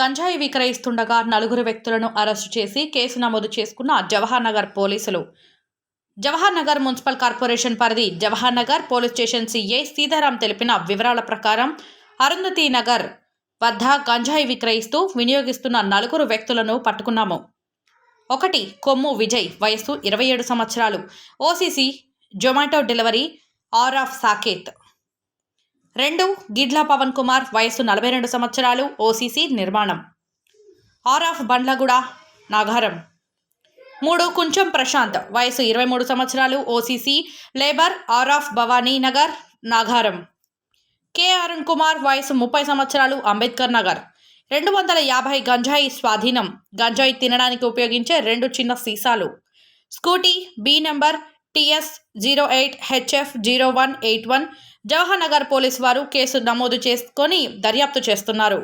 గంజాయి విక్రయిస్తుండగా నలుగురు వ్యక్తులను అరెస్టు చేసి కేసు నమోదు చేసుకున్న జవహర్ నగర్ పోలీసులు. జవహర్ నగర్ మున్సిపల్ కార్పొరేషన్ పరిధి Jawahar Nagar police station CI Sitaram తెలిపిన వివరాల ప్రకారం అరుంధతి నగర్ వద్ద గంజాయి విక్రయిస్తూ వినియోగిస్తున్న నలుగురు వ్యక్తులను పట్టుకున్నాము. 1. కొమ్ము విజయ్, వయస్సు 27 సంవత్సరాలు, OCC Zomato delivery, R of Saket. 2. Gidla Pavan Kumar, వయస్సు 42 సంవత్సరాలు, ఓసీసీ నిర్మాణం, ఆర్ ఆఫ్ బండ్లగూడ, నాగారం. 3. కుంచం ప్రశాంత్, వయస్సు 23 సంవత్సరాలు, OCC labour, R of Bhavani Nagar, Nagaram. K Arun Kumar, వయస్సు 30 సంవత్సరాలు, అంబేద్కర్ నగర్. 250 గంజాయి స్వాధీనం. గంజాయి తినడానికి ఉపయోగించే 2 చిన్న సీసాలు. Scooty B number TS08HF0181. Jawahar Nagar police వారు కేసు నమోదు చేసుకొని దర్యాప్తు చేస్తున్నారు.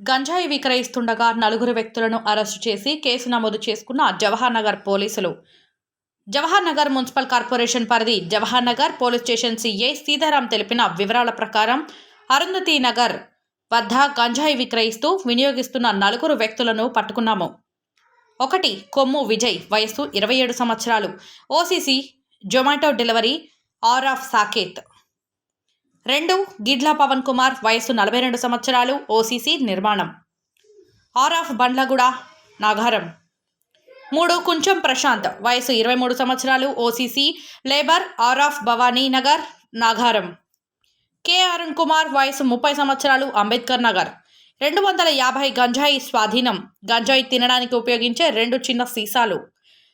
గంజాయి విక్రయిస్తుండగా నలుగురు వ్యక్తులను అరెస్టు చేసి కేసు నమోదు చేసుకున్న జవహర్ నగర్ పోలీసులు. జవహర్ నగర్ మున్సిపల్ కార్పొరేషన్ పరిధి Jawahar Nagar police station CI Sitaram తెలిపిన వివరాల ప్రకారం అరుంధతి నగర్ వద్ద గంజాయి విక్రయిస్తూ వినియోగిస్తున్న నలుగురు వ్యక్తులను పట్టుకున్నాము. 1. కొమ్ము విజయ్, వయస్సు 27 సంవత్సరాలు, OCC Zomato delivery, R of Saket. 2. Gidla Pavan Kumar, వయస్సు 42 సంవత్సరాలు, ఓసీసీ నిర్మాణం, ఆర్ ఆఫ్ బండ్లగూడ, నాగారం. 3. కుంచం ప్రశాంత్, వయస్సు 23 సంవత్సరాలు, OCC labour, R of Bhavani Nagar, Nagaram. K Arun Kumar, వయస్సు 30 సంవత్సరాలు, అంబేద్కర్ నగర్. 250 గంజాయి స్వాధీనం. గంజాయి తినడానికి ఉపయోగించే 2 చిన్న సీసాలు.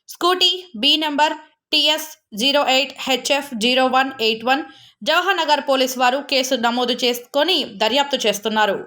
Scooty B number TS08HF0181. Jawahar Nagar police వారు కేసు నమోదు చేసుకొని దర్యాప్తు చేస్తున్నారు.